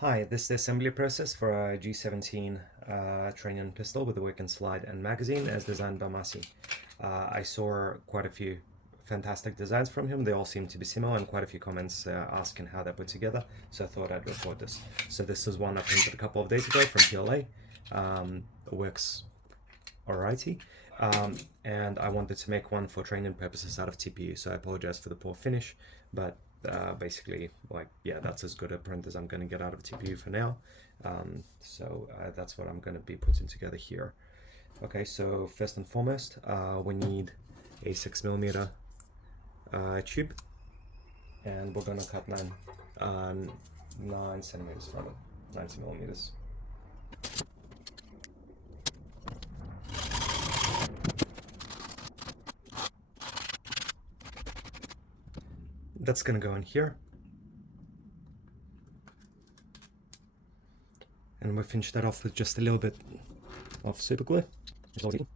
Hi, this is the assembly process for a G17 training pistol with a working slide and magazine as designed by Mussy. I saw quite a few fantastic designs from him. They all seem to be similar and quite a few comments asking how they're put together, so I thought I'd record this. So this is one I printed a couple of days ago from PLA. It works alrighty. And I wanted to make one for training purposes out of TPU, so I apologize for the poor finish, but basically, like, yeah, that's as good a print as I'm going to get out of TPU for now. So that's what I'm going to be putting together here. Okay, so first and foremost, we need a 6mm tube, and we're going to cut 9 centimeters from it, 90 millimeters. That's going to go in here. And we finish that off with just a little bit of super glue. Okay.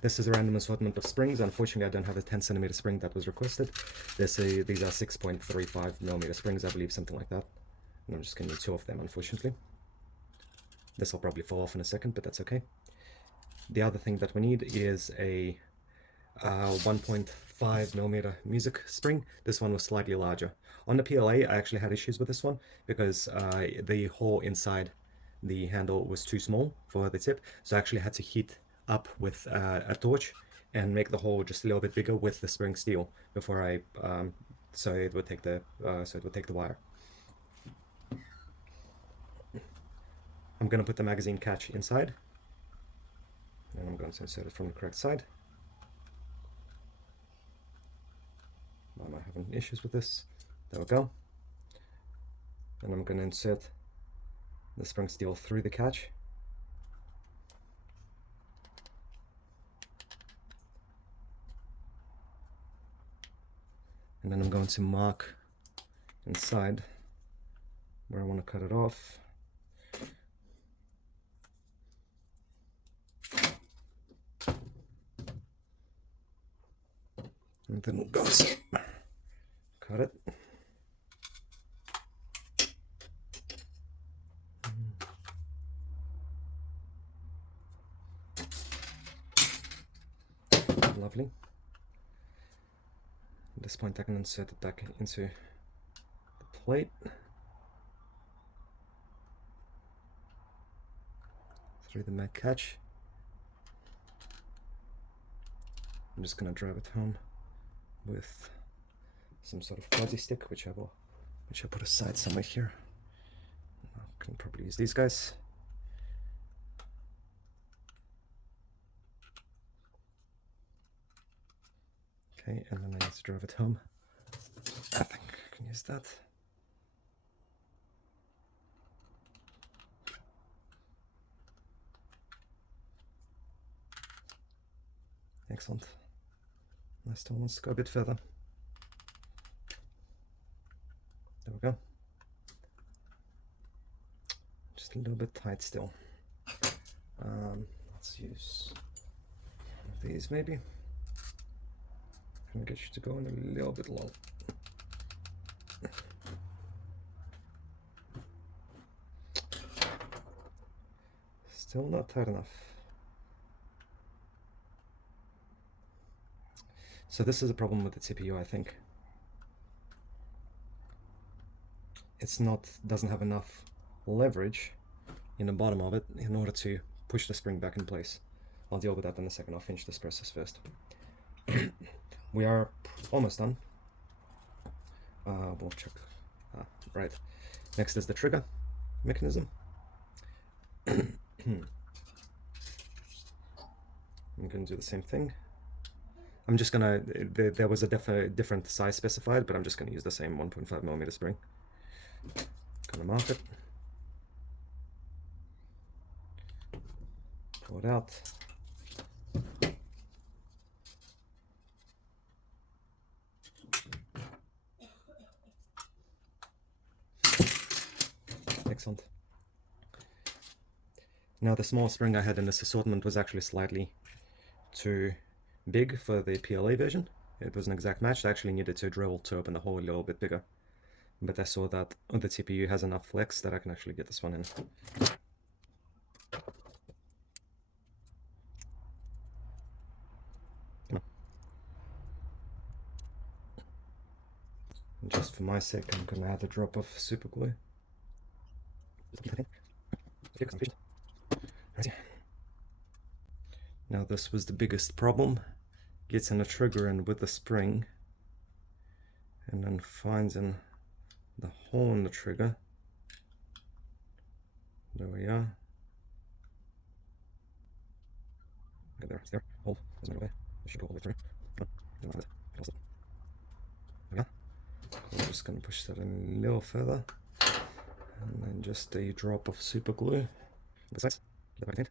This is a random assortment of springs. Unfortunately, I don't have a 10cm spring that was requested. These are 6.35mm springs, I believe, something like that. And I'm just going to need 2 of them, unfortunately. This will probably fall off in a second, but that's okay. The other thing that we need is a 1.5mm music spring. This one was slightly larger. On the PLA, I actually had issues with this one because the hole inside the handle was too small for the tip, so I actually had to heat up with a torch and make the hole just a little bit bigger with the spring steel before I so it would take the wire. I'm going to put the magazine catch inside, and I'm going to insert it from the correct side. I'm not having issues with this. There we go. And I'm going to insert the spring steel through the catch. And then I'm going to mark inside where I want to cut it off. And then we'll go cut it. Lovely. At this point I can insert it back into the plate. Through the mag catch. I'm just going to drive it home with some sort of fuzzy stick, which I put aside somewhere here. I can probably use these guys. Okay, and then I need to drive it home. I think I can use that. Excellent. I still want to go a bit further. There we go. Just a little bit tight still. Let's use one of these maybe. Can get you to go in a little bit long. Still not tight enough. So this is a problem with the CPU, I think. Doesn't have enough leverage in the bottom of it in order to push the spring back in place. I'll deal with that in a second. I'll finish this process first. We are almost done. We'll check. Right. Next is the trigger mechanism. I'm going to do the same thing. I'm just gonna, there was a different size specified, but I'm just gonna use the same 1.5mm spring. Gonna mark it. Pull it out. Excellent. Now the small spring I had in this assortment was actually slightly too big for the PLA version. It was an exact match. I actually needed to drill to open the hole a little bit bigger. But I saw that the TPU has enough flex that I can actually get this one in. And just for my sake, I'm gonna add a drop of super glue. Now this was the biggest problem. Gets in the trigger in with the spring and then finds in the hole in the trigger. There we are. Okay, there, it's there. Hold, doesn't matter way. It should go all the way through. Oh, don't have it. I lost it. There we are. I'm just gonna push that in a little further. And then just a drop of super glue. The sides. Get that right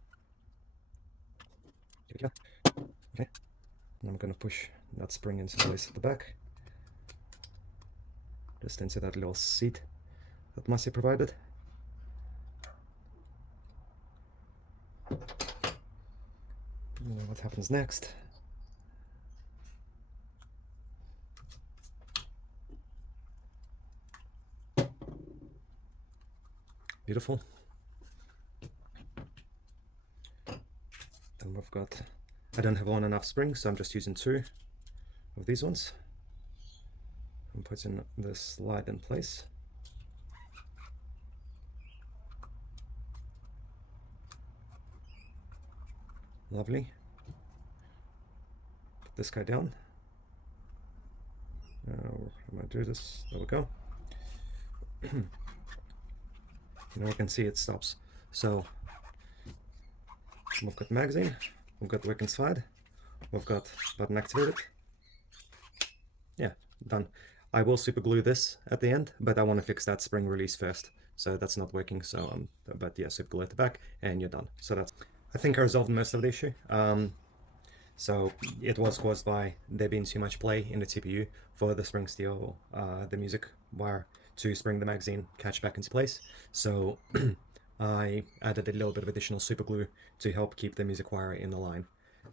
in. Okay. And I'm gonna push that spring into place at the back. Just into that little seat that Mussy provided. And what happens next? Beautiful. Then we've got, I don't have enough springs, so I'm just using 2 of these ones. I'm putting the slide in place. Lovely. Put this guy down. Now I'm gonna do this. There we go. Now we can see it stops. So we've got magazine, we've got wick and slide, we've got button activated. Yeah, done. I will super glue this at the end, but I want to fix that spring release first. So that's not working. So but yeah, super glue at the back, and you're done. So that's. I think I resolved most of the issue. So it was caused by there being too much play in the TPU for the spring steel, the music wire to spring the magazine catch back into place. So I added a little bit of additional super glue to help keep the music wire in the line.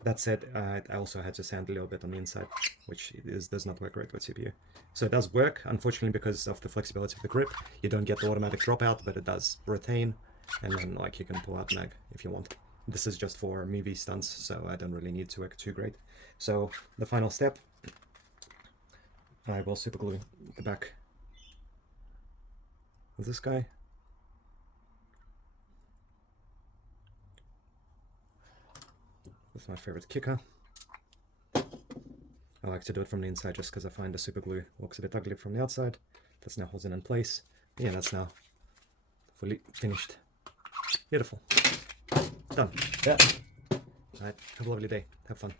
That said, I also had to sand a little bit on the inside, which does not work great with CPU. So it does work, unfortunately, because of the flexibility of the grip. You don't get the automatic dropout, but it does retain, and then like you can pull out mag if you want. This is just for movie stunts, so I don't really need to work too great. So the final step, I will super glue the back of this guy. With my favorite kicker. I like to do it from the inside just because I find the super glue looks a bit ugly from the outside. That's now holding in place. Yeah, that's now fully finished. Beautiful. Done. Yeah. Alright, have a lovely day. Have fun.